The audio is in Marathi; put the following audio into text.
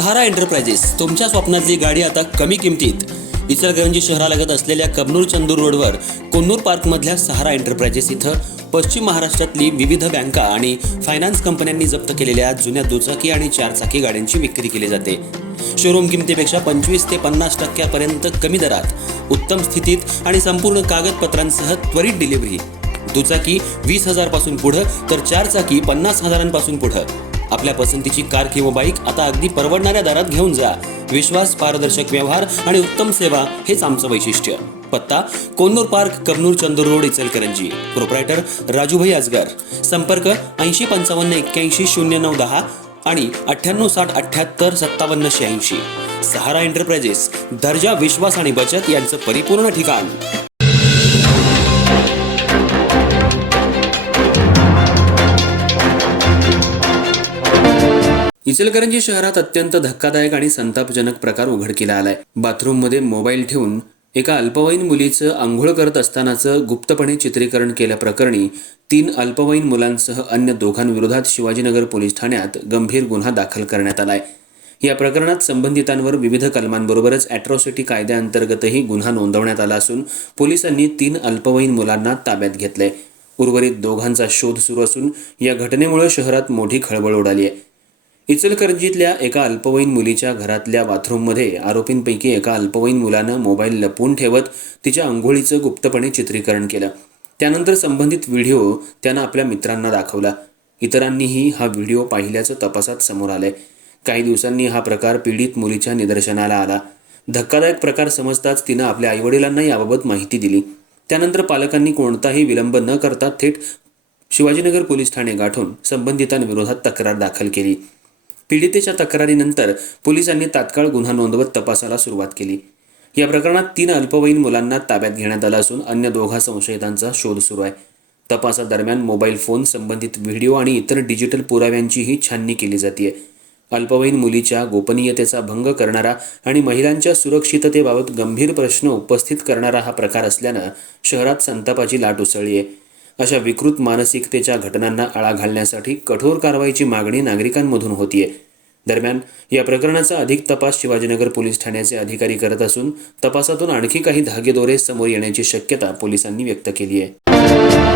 सहारा एंटरप्राइजेस तुमच्या स्वप्नातली गाडी आता कमी किमतीत। इचलकरंजी शहरालगत असलेल्या कबनूर चंदूर रोडवर कोन्नूर पार्कमधल्या सहारा एंटरप्राइजेस इथं पश्चिम महाराष्ट्रातली विविध बँका आणि फायनान्स कंपन्यांनी जप्त केलेल्या जुन्या दुचाकी आणि चारचाकी गाड्यांची विक्री केली जाते। शोरूम किमतीपेक्षा 25 ते 50% कमी दरात, उत्तम स्थितीत आणि संपूर्ण कागदपत्रांसह त्वरित डिलिव्हरी। दुचाकी 20,000 पासून पुढे तर चारचाकी 50,000 पासून पुढे। आपल्या पसंतीची कार किंवा बाईक आता अगदी परवडणाऱ्या दरात घेऊन जा। विश्वास, पारदर्शक व्यवहार आणि उत्तम सेवा हेच आमचं वैशिष्ट्य। पत्ता Konnur park, Kabnur Chandur road, Ichalkaranji. Proprietor Rajubhai Ajgar. संपर्क 8055810910 आणि 9860785786। सहारा एंटरप्राइजेस, दर्जा, विश्वास आणि बचत यांचं परिपूर्ण ठिकाण। इचलकरंजी शहरात अत्यंत धक्कादायक आणि संतापजनक प्रकार उघडकीला आलाय। बाथरूममध्ये मोबाईल ठेवून एका अल्पवयीन मुलीचं आंघोळ करत असतानाचं गुप्तपणे चित्रीकरण केल्याप्रकरणी 3 अल्पवयीन मुलांसह अन्य दोघांविरोधात शिवाजीनगर पोलीस ठाण्यात गंभीर गुन्हा दाखल करण्यात आलाय। या प्रकरणात संबंधितांवर विविध कलमांबरोबरच अॅट्रॉसिटी कायद्याअंतर्गतही गुन्हा नोंदवण्यात आला असून पोलिसांनी 3 अल्पवयीन मुलांना ताब्यात घेतलंय। उर्वरित दोघांचा शोध सुरू असून या घटनेमुळे शहरात मोठी खळबळ उडाली आहे। इचलकरंजीतल्या एका अल्पवयीन मुलीच्या घरातल्या बाथरूममध्ये आरोपींपैकी एका अल्पवयीन मुलानं मोबाईल लपवून ठेवत तिच्या अंघोळीचं गुप्तपणे चित्रीकरण केलं। त्यानंतर संबंधित व्हिडिओ त्यानं आपल्या मित्रांना दाखवला। इतरांनीही हा व्हिडिओ पाहिल्याचं तपासात समोर आलंय। काही दिवसांनी हा प्रकार पीडित मुलीच्या निदर्शनाला आला। धक्कादायक प्रकार समजताच तिनं आपल्या आईवडिलांना याबाबत माहिती दिली। त्यानंतर पालकांनी कोणताही विलंब न करता थेट शिवाजीनगर पोलीस ठाणे गाठून संबंधितांविरोधात तक्रार दाखल केली। पीडितेच्या तक्रारीनंतर पोलिसांनी तात्काळ गुन्हा नोंदवत तपासाला सुरुवात केली। या प्रकरणात 3 अल्पवयीन मुलांना ताब्यात घेण्यात आलं असून अन्य 2 संशयितांचा शोध सुरू आहे। तपासादरम्यान मोबाईल फोन, संबंधित व्हिडिओ आणि इतर डिजिटल पुराव्यांचीही छाननी केली जाते। अल्पवयीन मुलीच्या गोपनीयतेचा भंग करणारा आणि महिलांच्या सुरक्षिततेबाबत गंभीर प्रश्न उपस्थित करणारा हा प्रकार असल्यानं शहरात संतापाची लाट उसळली आहे। अशा विकृत मानसिकतेच्या घटनांना आळा घालण्यासाठी कठोर कारवाईची मागणी नागरिकांमधून होतीये। दरम्यान या प्रकरणाचा अधिक तपास शिवाजीनगर पोलीस ठाण्याचे अधिकारी करत असून तपासातून आणखी काही धागेदोरे समोर येण्याची शक्यता पोलिसांनी व्यक्त केली आहे।